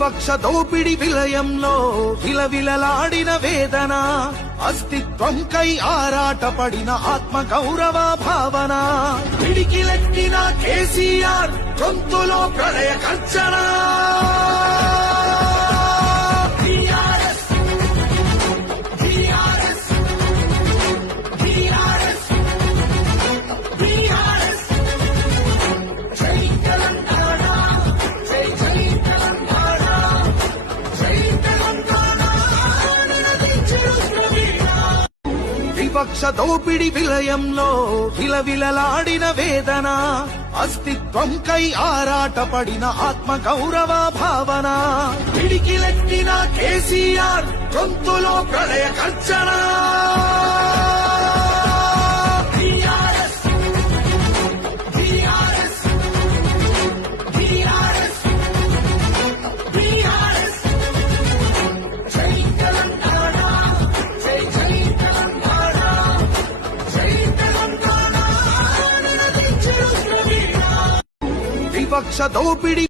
విపక్ష దోపిడి విలయంలో విలవిలలాడిన వేదన, అస్తిత్వంకై ఆరాటపడిన ఆత్మ గౌరవ భావన, పిడికిలెత్తిన కేసీఆర్ గొంతులో ప్రళయ కర్చన. విపక్ష దోపిడి విలయంలో విలవిలలాడిన వేదన, అస్తిత్వంకై ఆరాటపడిన ఆత్మ గౌరవ భావన, పిడికిలెత్తిన కేసీఆర్ గొంతులో ప్రళయ కర్చన. విపక్ష దోపిడి